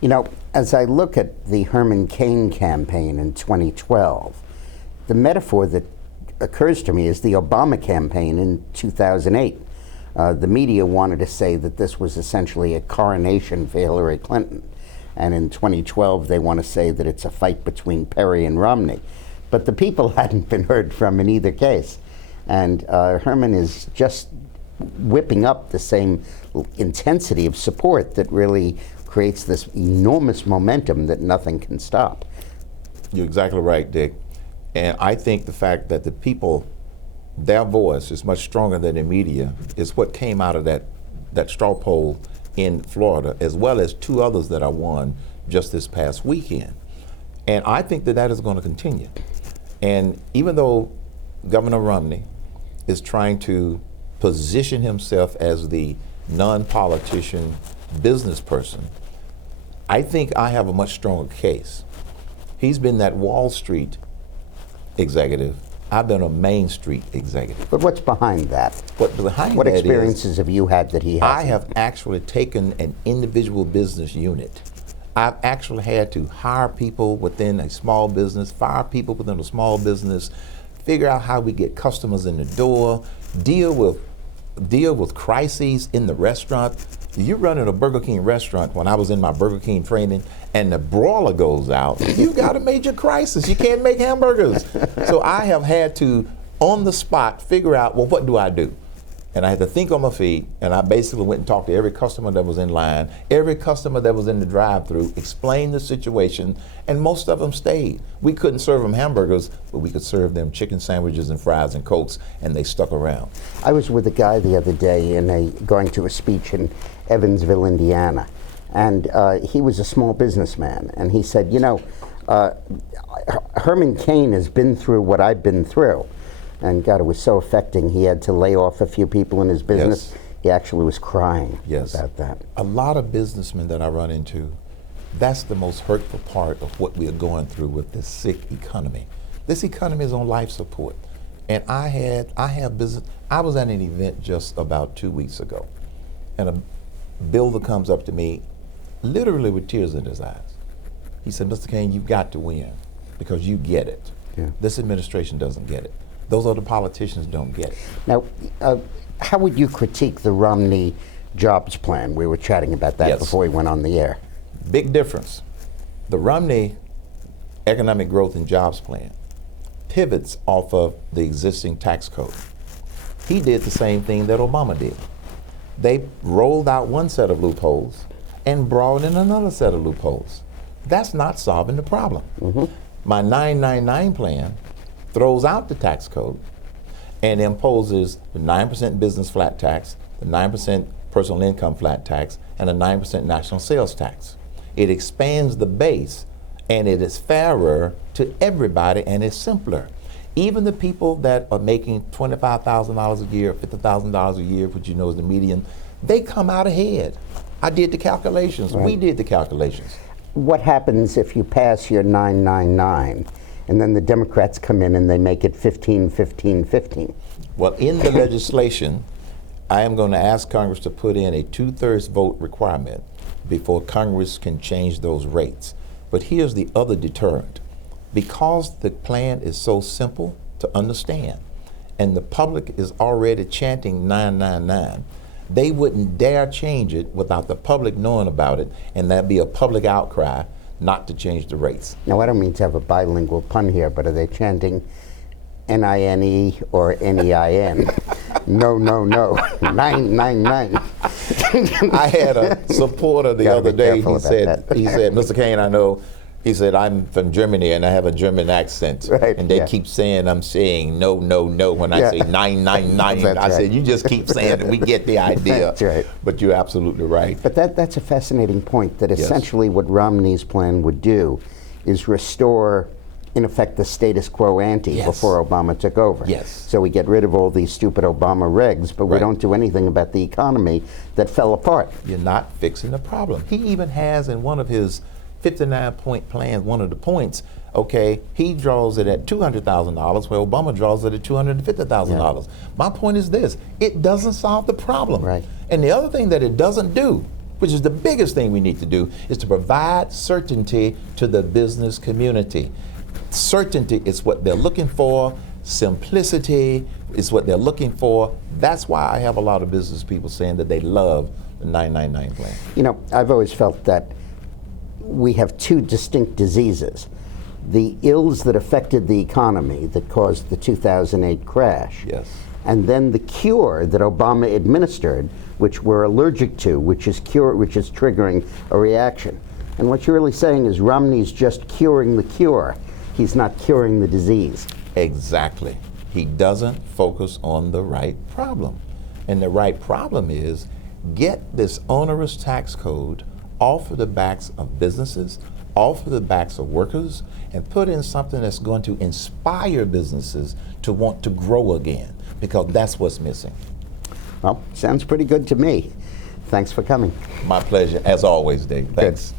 You know, as I look at the Herman Cain campaign in 2012, the metaphor that occurs to me is the Obama campaign in 2008. The media wanted to say that this was essentially a coronation for Hillary Clinton. And in 2012, they want to say that it's a fight between Perry and Romney. But the people hadn't been heard from in either case. And Herman is just whipping up the same intensity of support that really creates this enormous momentum that nothing can stop. You're exactly right, Dick. And I think the fact that the people, their voice is much stronger than the media is what came out of that straw poll in Florida, as well as two others that I won just this past weekend. And I think that that is going to continue. And even though Governor Romney is trying to position himself as the non-politician business person, I think I have a much stronger case. He's been that Wall Street executive. I've been a Main Street executive. But what's behind that? What experiences have you had that he hasn't? I have actually taken an individual business unit. I've actually had to hire people within a small business, fire people within a small business, figure out how we get customers in the door, deal with crises in the restaurant. You're running a Burger King restaurant when I was in my Burger King training and the broiler goes out, you got a major crisis. You can't make hamburgers. So I have had to, on the spot, figure out, well, what do I do? And I had to think on my feet, and I basically went and talked to every customer that was in line, every customer that was in the drive-thru, explained the situation, and most of them stayed. We couldn't serve them hamburgers, but we could serve them chicken sandwiches and fries and Cokes, and they stuck around. I was with a guy the other day going to a speech in Evansville, Indiana, and he was a small businessman, and he said, you know, Herman Cain has been through what I've been through. And God, it was so affecting. He had to lay off a few people in his business. Yes. He actually was crying about that. A lot of businessmen that I run into, that's the most hurtful part of what we are going through with this sick economy. This economy is on life support. And I have business. I was at an event just about 2 weeks ago, and a builder comes up to me, literally with tears in his eyes. He said, Mr. Cain, you've got to win because you get it. Yeah. This administration doesn't get it. Those other politicians don't get it. Now, how would you critique the Romney jobs plan? We were chatting about that before we went on the air. Big difference. The Romney economic growth and jobs plan pivots off of the existing tax code. He did the same thing that Obama did. They rolled out one set of loopholes and brought in another set of loopholes. That's not solving the problem. Mm-hmm. My 999 plan throws out the tax code and imposes the 9% business flat tax, the 9% personal income flat tax, and a 9% national sales tax. It expands the base, and it is fairer to everybody, and it's simpler. Even the people that are making $25,000 a year, $50,000 a year, which you know is the median, they come out ahead. I did the calculations. Right. We did the calculations. What happens if you pass your 999? And then the Democrats come in and they make it 15, 15, 15. Well, in the legislation, I am going to ask Congress to put in a 2/3 vote requirement before Congress can change those rates. But here's the other deterrent. Because the plan is so simple to understand, and the public is already chanting 999, they wouldn't dare change it without the public knowing about it, and that'd be a public outcry not to change the rates. Now, I don't mean to have a bilingual pun here, but are they chanting N-I-N-E or N-E-I-N? No, no, no, 999. I had a supporter the other day, he said, Mr. Cain, I know, he said, I'm from Germany and I have a German accent. Right, and they keep saying I'm saying no, no, no when I say 999. I said, you just keep saying it, we get the idea. That's right. But you're absolutely right. But that's a fascinating point, that essentially what Romney's plan would do is restore, in effect, the status quo ante before Obama took over. Yes. So we get rid of all these stupid Obama regs, but we don't do anything about the economy that fell apart. You're not fixing the problem. He even has in one of his 59-point plans, one of the points, okay, he draws it at $200,000, where Obama draws it at $250,000. Yeah. My point is this, it doesn't solve the problem. Right. And the other thing that it doesn't do, which is the biggest thing we need to do, is to provide certainty to the business community. Certainty is what they're looking for. Simplicity is what they're looking for. That's why I have a lot of business people saying that they love the 999 plan. You know, I've always felt that we have two distinct diseases. The ills that affected the economy that caused the 2008 crash. Yes. And then the cure that Obama administered, which we're allergic to, which is triggering a reaction. And what you're really saying is Romney's just curing the cure. He's not curing the disease. Exactly. He doesn't focus on the right problem. And the right problem is get this onerous tax code off of the backs of businesses, off of the backs of workers, and put in something that's going to inspire businesses to want to grow again, because that's what's missing. Well, sounds pretty good to me. Thanks for coming. My pleasure, as always, Dave. Thanks. Good.